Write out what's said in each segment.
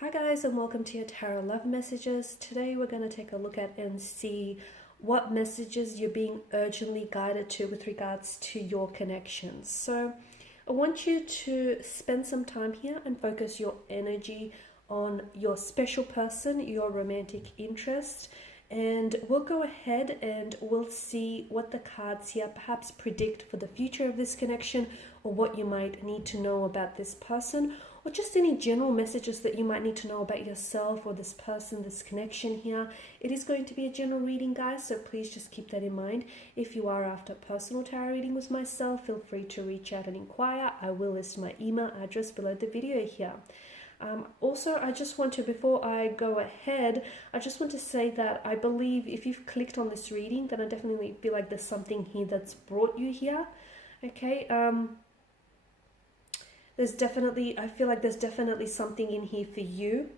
Hi guys, and welcome to your Tarot Love Messages. Today we're going to take a look at and see what messages you're being urgently guided to with regards to your connections. So I want you to spend some time here and focus your energy on your special person, your romantic interest, and we'll go ahead and we'll see what the cards here perhaps predict for the future of this connection, or what you might need to know about this person, or just any general messages that you might need to know about yourself or this person, this connection here. It is going to be a general reading, guys, so please just keep that in mind. If you are after a personal tarot reading with myself, feel free to reach out and inquire. I will list my email address below the video here. Also, I just want to, before I go ahead, I just want to say that I believe if you've clicked on this reading, then I definitely feel like there's something here that's brought you here. Okay, I feel like there's definitely something in here for you,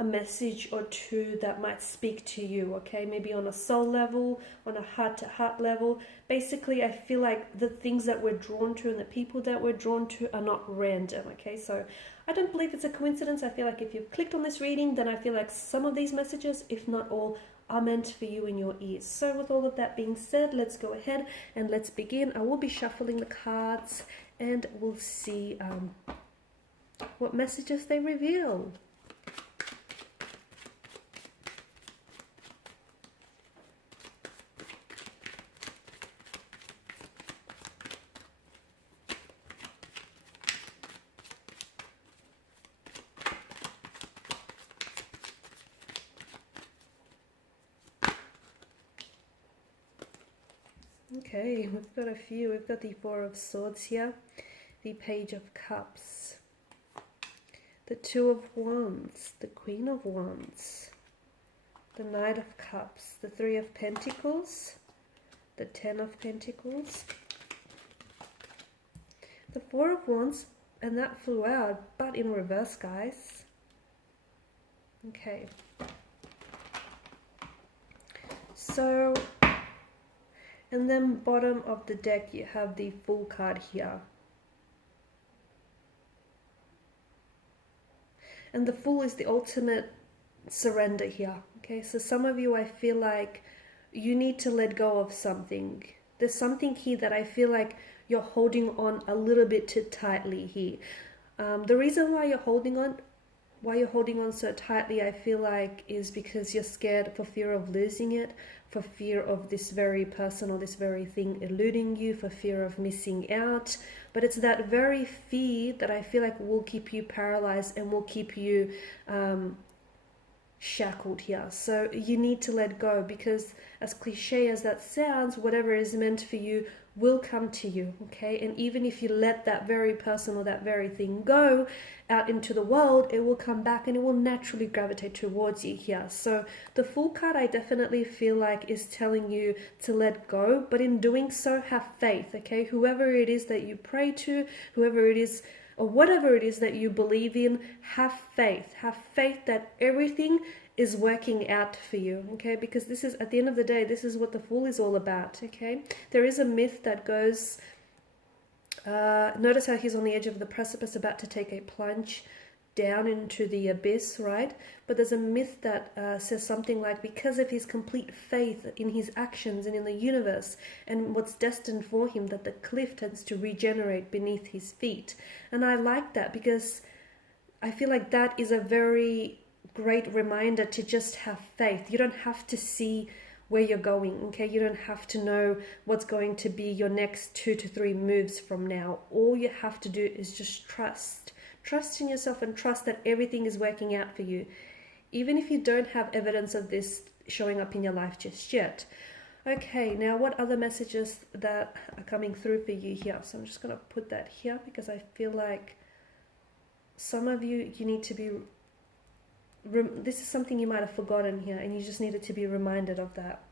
a message or two that might speak to you, okay? Maybe on a soul level, on a heart-to-heart level. Basically, I feel like the things that we're drawn to and the people that we're drawn to are not random, okay? So I don't believe it's a coincidence. I feel like if you've clicked on this reading, then I feel like some of these messages, if not all, are meant for you in your ears. So with all of that being said, let's go ahead and let's begin. I will be shuffling the cards and we'll see what messages they reveal. Okay, we've got a few. We've got the Four of Swords here, the Page of Cups, the Two of Wands, the Queen of Wands, the Knight of Cups, the Three of Pentacles, the Ten of Pentacles, the Four of Wands, and that flew out, but in reverse, guys. Okay. So, and then bottom of the deck you have the Fool card here. And the Fool is the ultimate surrender here. Okay, so some of you, I feel like you need to let go of something. There's something here that I feel like you're holding on a little bit too tightly here. The reason why you're holding on so tightly, I feel like, is because you're scared for fear of losing it, for fear of this very person or this very thing eluding you, for fear of missing out. But it's that very fear that I feel like will keep you paralyzed and will keep you shackled here. So you need to let go, because as cliche as that sounds, whatever is meant for you will come to you, okay? And even if you let that very person or that very thing go out into the world, it will come back and it will naturally gravitate towards you here. So the Fool card, I definitely feel like, is telling you to let go, but in doing so, have faith, okay? Whoever it is that you pray to, whoever it is, or whatever it is that you believe in, have faith. Have faith that everything is working out for you, okay? Because this is, at the end of the day, this is what the Fool is all about, okay? There is a myth that goes, notice how he's on the edge of the precipice about to take a plunge down into the abyss, right? But there's a myth that says something like, because of his complete faith in his actions and in the universe and what's destined for him, that the cliff tends to regenerate beneath his feet. And I like that, because I feel like that is a very great reminder to just have faith. You don't have to see where you're going, okay? You don't have to know what's going to be your next 2 to 3 moves from now. All you have to do is just trust in yourself and trust that everything is working out for you, even if you don't have evidence of this showing up in your life just yet. Okay, now what other messages that are coming through for you here? So I'm just going to put that here, because I feel like some of you need to be, this is something you might have forgotten here, and you just needed to be reminded of that.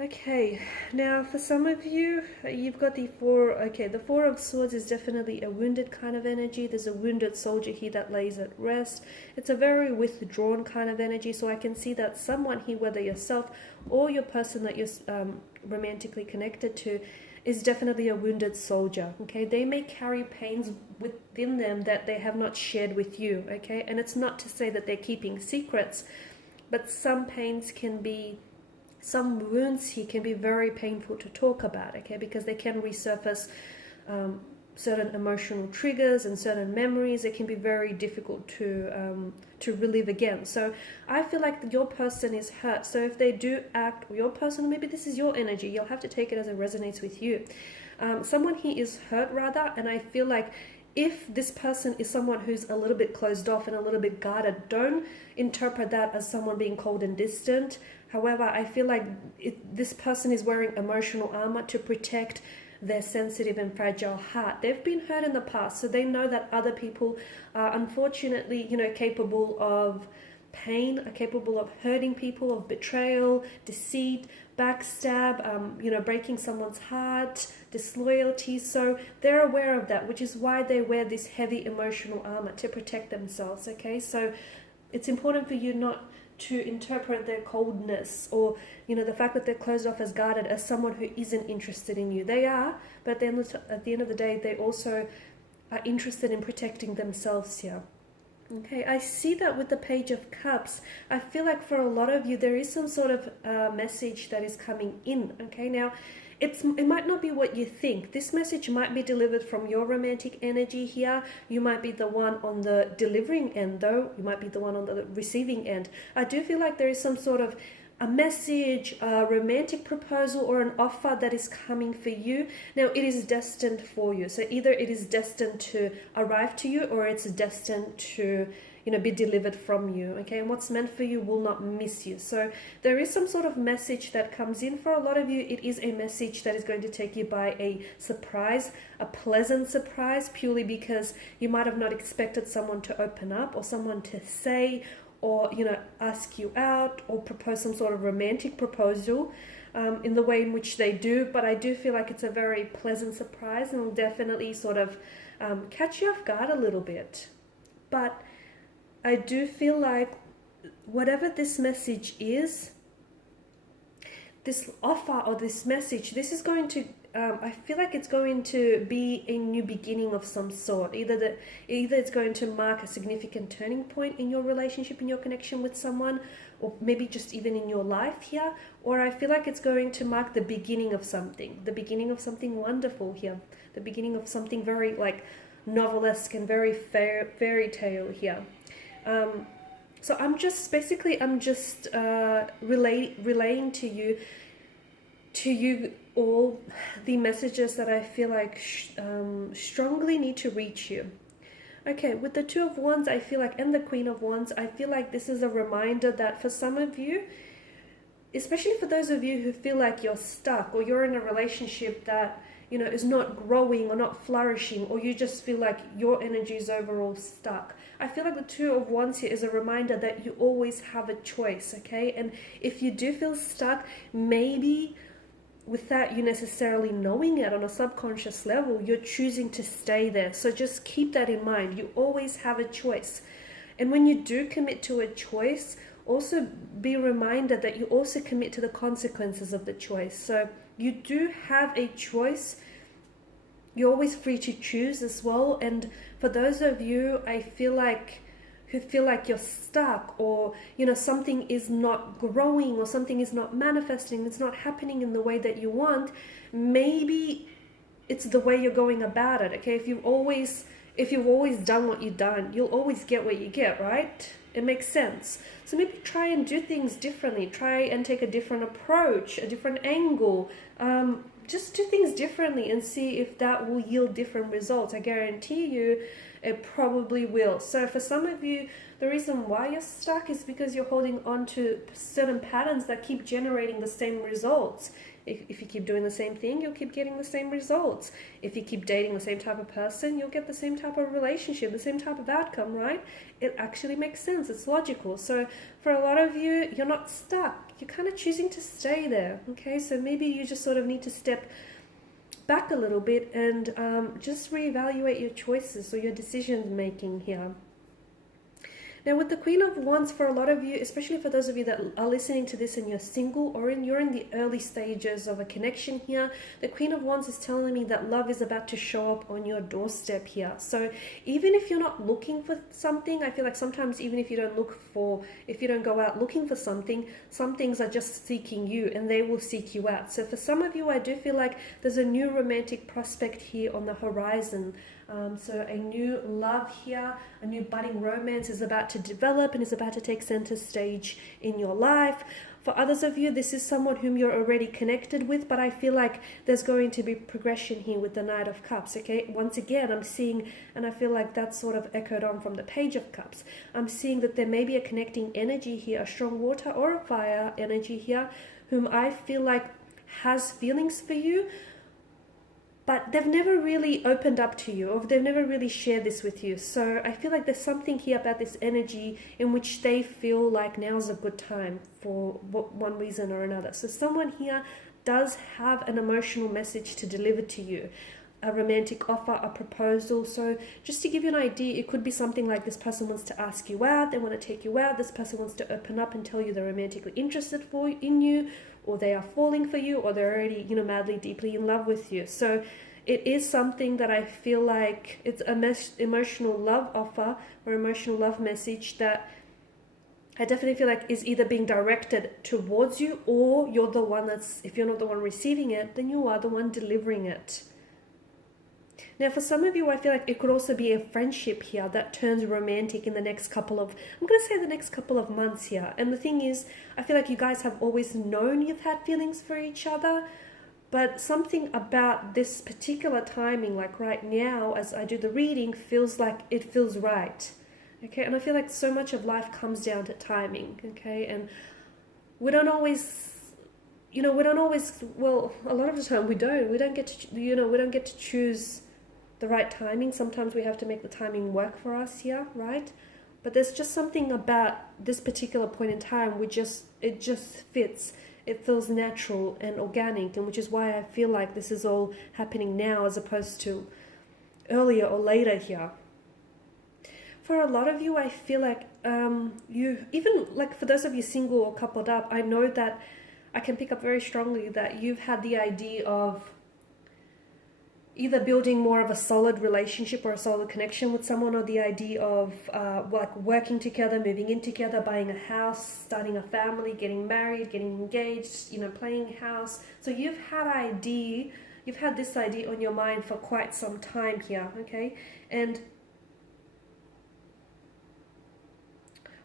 Okay, now for some of you, you've got the the Four of Swords is definitely a wounded kind of energy. There's a wounded soldier here that lays at rest. It's a very withdrawn kind of energy, so I can see that someone here, whether yourself or your person that you're romantically connected to, is definitely a wounded soldier, okay? They may carry pains within them that they have not shared with you, okay? And it's not to say that they're keeping secrets, but some pains can be, some wounds here can be very painful to talk about, okay? Because they can resurface certain emotional triggers and certain memories. It can be very difficult to relive again. So I feel like your person is hurt. So if they do act, or your person, maybe this is your energy, you'll have to take it as it resonates with you. Someone here is hurt rather, and I feel like if this person is someone who's a little bit closed off and a little bit guarded, don't interpret that as someone being cold and distant. However, I feel like this person is wearing emotional armor to protect their sensitive and fragile heart. They've been hurt in the past, so they know that other people are unfortunately, capable of pain, are capable of hurting people, of betrayal, deceit, backstab, breaking someone's heart, disloyalty. So they're aware of that, which is why they wear this heavy emotional armor, to protect themselves, okay? So it's important for you not to interpret their coldness or the fact that they're closed off as guarded as someone who isn't interested in you. They are, but then at the end of the day, they also are interested in protecting themselves here. Okay, I see that with the Page of Cups. I feel like for a lot of you, there is some sort of message that is coming in. Okay, now it might not be what you think. This message might be delivered from your romantic energy here. You might be the one on the delivering end, though. You might be the one on the receiving end. I do feel like there is some sort of a message, a romantic proposal, or an offer that is coming for you. Now, it is destined for you. So either it is destined to arrive to you, or it's destined to be delivered from you, okay? And what's meant for you will not miss you. So there is some sort of message that comes in. For a lot of you, it is a message that is going to take you by a surprise, a pleasant surprise, purely because you might have not expected someone to open up, or someone to say, or ask you out, or propose some sort of romantic proposal in the way in which they do. But I do feel like it's a very pleasant surprise, and will definitely sort of catch you off guard a little bit. But I do feel like whatever this message is, this offer or this message, this is going to I feel like it's going to be a new beginning of some sort. Either it's going to mark a significant turning point in your relationship, in your connection with someone, or maybe just even in your life here, or I feel like it's going to mark the beginning of something wonderful here, the beginning of something very like novelesque and very fairy tale here. So I'm just relaying to you all the messages that I feel like strongly need to reach you. Okay, with the Two of Wands, I feel like, and the Queen of Wands, I feel like this is a reminder that for some of you, especially for those of you who feel like you're stuck, or you're in a relationship that is not growing or not flourishing, or you just feel like your energy is overall stuck, I feel like the Two of Wands here is a reminder that you always have a choice, okay? And if you do feel stuck, maybe without you necessarily knowing it on a subconscious level, you're choosing to stay there. So just keep that in mind. You always have a choice. And when you do commit to a choice, also be reminded that you also commit to the consequences of the choice. So you do have a choice. You're always free to choose as well. And for those of you, I feel like, who feel like you're stuck, or something is not growing, or something is not manifesting, it's not happening in the way that you want, maybe it's the way you're going about it, okay? If you've always done what you've done, you'll always get what you get, right? It makes sense. So maybe try and do things differently. Try and take a different approach, a different angle. Just do things differently and see if that will yield different results. I guarantee you it probably will. So for some of you, the reason why you're stuck is because you're holding on to certain patterns that keep generating the same results. If you keep doing the same thing, you'll keep getting the same results. If you keep dating the same type of person, you'll get the same type of relationship, the same type of outcome, right? It actually makes sense. It's logical. So for a lot of you, you're not stuck. You're kind of choosing to stay there, okay? So maybe you just sort of need to step back a little bit and just reevaluate your choices or your decision making here. Now with the Queen of Wands, for a lot of you, especially for those of you that are listening to this and you're single, or you're in the early stages of a connection here, the Queen of Wands is telling me that love is about to show up on your doorstep here. So even if you're not looking for something, I feel like sometimes even if you don't go out looking for something, some things are just seeking you and they will seek you out. So for some of you, I do feel like there's a new romantic prospect here on the horizon. So a new love here, a new budding romance is about to develop and is about to take center stage in your life. For others of you, this is someone whom you're already connected with, but I feel like there's going to be progression here with the Knight of Cups, okay? Once again, I'm seeing, and I feel like that's sort of echoed on from the Page of Cups, I'm seeing that there may be a connecting energy here, a strong water or a fire energy here, whom I feel like has feelings for you, but they've never really opened up to you, or they've never really shared this with you. So I feel like there's something here about this energy in which they feel like now's a good time for one reason or another. So someone here does have an emotional message to deliver to you, a romantic offer, a proposal. So just to give you an idea, it could be something like this person wants to ask you out, they want to take you out, this person wants to open up and tell you they're romantically interested in you, or they are falling for you, or they're already, madly, deeply in love with you. So it is something that I feel like it's an emotional love offer or emotional love message that I definitely feel like is either being directed towards you, or you're the one if you're not the one receiving it, then you are the one delivering it. Now, for some of you, I feel like it could also be a friendship here that turns romantic in the next couple of months here. And the thing is, I feel like you guys have always known you've had feelings for each other, but something about this particular timing, like right now, as I do the reading, feels like it feels right. Okay, and I feel like so much of life comes down to timing, okay? And we don't always, well, a lot of the time we don't get to choose the right timing. Sometimes we have to make the timing work for us here, right? But there's just something about this particular point in time it just fits. It feels natural and organic, and which is why I feel like this is all happening now as opposed to earlier or later here. For a lot of you, I feel like for those of you single or coupled up, I know that I can pick up very strongly that you've had the idea of either building more of a solid relationship or a solid connection with someone, or the idea of working together, moving in together, buying a house, starting a family, getting married, getting engaged, playing house. So you've had this idea on your mind for quite some time here, okay? And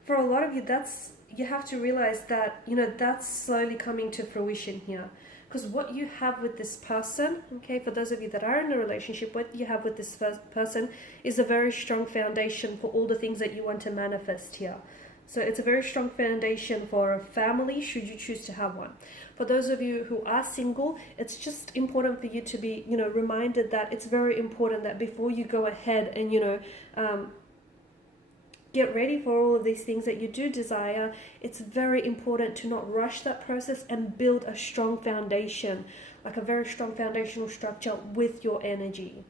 for a lot of you, you have to realize that, that's slowly coming to fruition here. Because what you have with this person, okay, for those of you that are in a relationship, what you have with this person is a very strong foundation for all the things that you want to manifest here. So it's a very strong foundation for a family, should you choose to have one. For those of you who are single, it's just important for you to be, reminded that it's very important that before you go ahead and, get ready for all of these things that you do desire, it's very important to not rush that process and build a strong foundation, like a very strong foundational structure with your energy.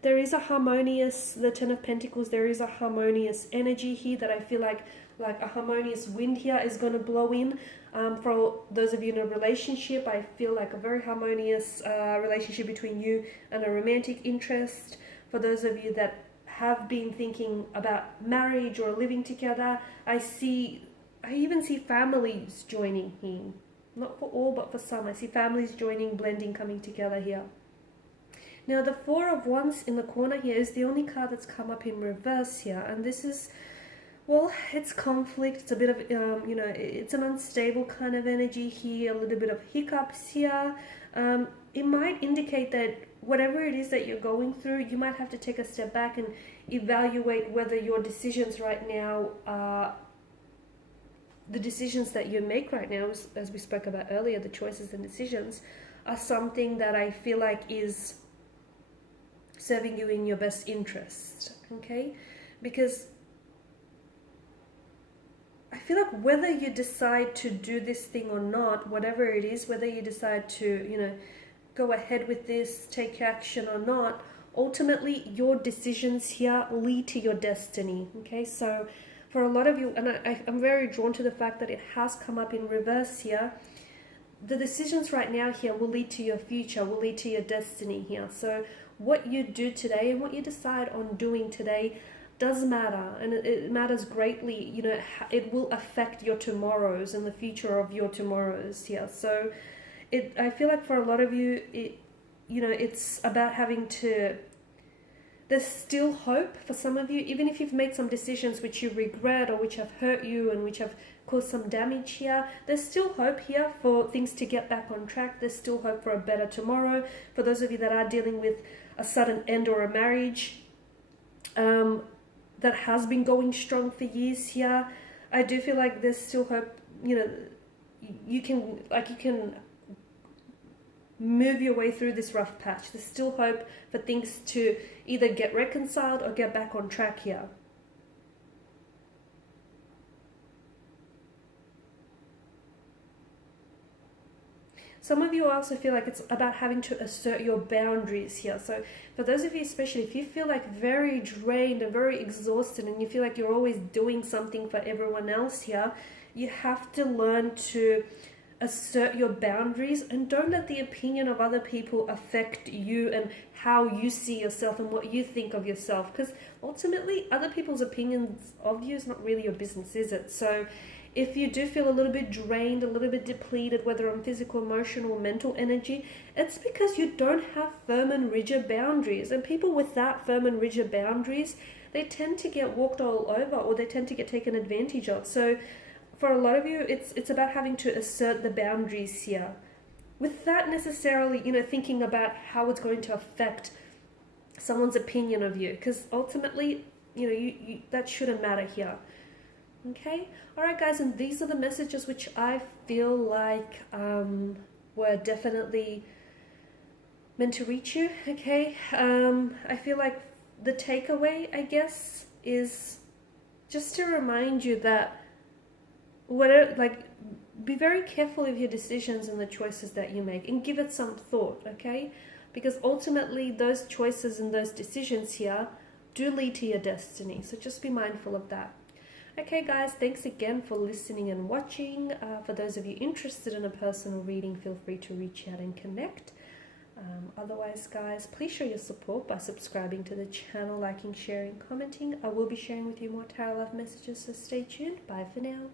There is the Ten of Pentacles, there is a harmonious energy here that I feel like a harmonious wind here is going to blow in. For those of you in a relationship, I feel like a very harmonious relationship between you and a romantic interest. For those of you that have been thinking about marriage or living together, I even see families joining here. Not for all, but for some. I see families joining, blending, coming together here. Now, the Four of Wands in the corner here is the only card that's come up in reverse here. And this is, well, it's conflict. It's a bit of, it's an unstable kind of energy here, a little bit of hiccups here. It might indicate that whatever it is that you're going through, you might have to take a step back and evaluate whether your decisions right now are the decisions that you make right now, as we spoke about earlier, the choices and decisions are something that I feel like is serving you in your best interest, okay? Because I feel like whether you decide to do this thing or not, whatever it is, whether you decide to, go ahead with this, take action or not, ultimately your decisions here lead to your destiny. Okay, so for a lot of you, and I'm very drawn to the fact that it has come up in reverse here, the decisions right now here will lead to your future, will lead to your destiny here. So what you do today and what you decide on doing today does matter, and it matters greatly. You know, it will affect your tomorrows and the future of your tomorrows here. So I feel like for a lot of you, it's about having to, there's still hope for some of you, even if you've made some decisions which you regret or which have hurt you and which have caused some damage here. There's still hope here for things to get back on track. There's still hope for a better tomorrow. For those of you that are dealing with a sudden end or a marriage that has been going strong for years here, I do feel like there's still hope. You know, you can move your way through this rough patch. There's still hope for things to either get reconciled or get back on track here. Some of you also feel like it's about having to assert your boundaries here. So for those of you, especially if you feel like very drained and very exhausted and you feel like you're always doing something for everyone else here, you have to learn to assert your boundaries and don't let the opinion of other people affect you and how you see yourself and what you think of yourself, because ultimately other people's opinions of you is not really your business, is it? So if you do feel a little bit drained, a little bit depleted, whether on physical, emotional, mental energy, it's because you don't have firm and rigid boundaries. And people without firm and rigid boundaries, they tend to get walked all over, or they tend to get taken advantage of. So for a lot of you, it's about having to assert the boundaries here, without necessarily, thinking about how it's going to affect someone's opinion of you, because ultimately, you that shouldn't matter here. Okay, all right, guys, and these are the messages which I feel like were definitely meant to reach you. Okay, I feel like the takeaway, I guess, is just to remind you that be very careful of your decisions and the choices that you make, and give it some thought, okay? Because ultimately those choices and those decisions here do lead to your destiny, so just be mindful of that. Okay, guys, thanks again for listening and watching. For those of you interested in a personal reading, feel free to reach out and connect. Otherwise, guys, please show your support by subscribing to the channel, liking, sharing, commenting. I will be sharing with you more tarot love messages, so stay tuned. Bye for now.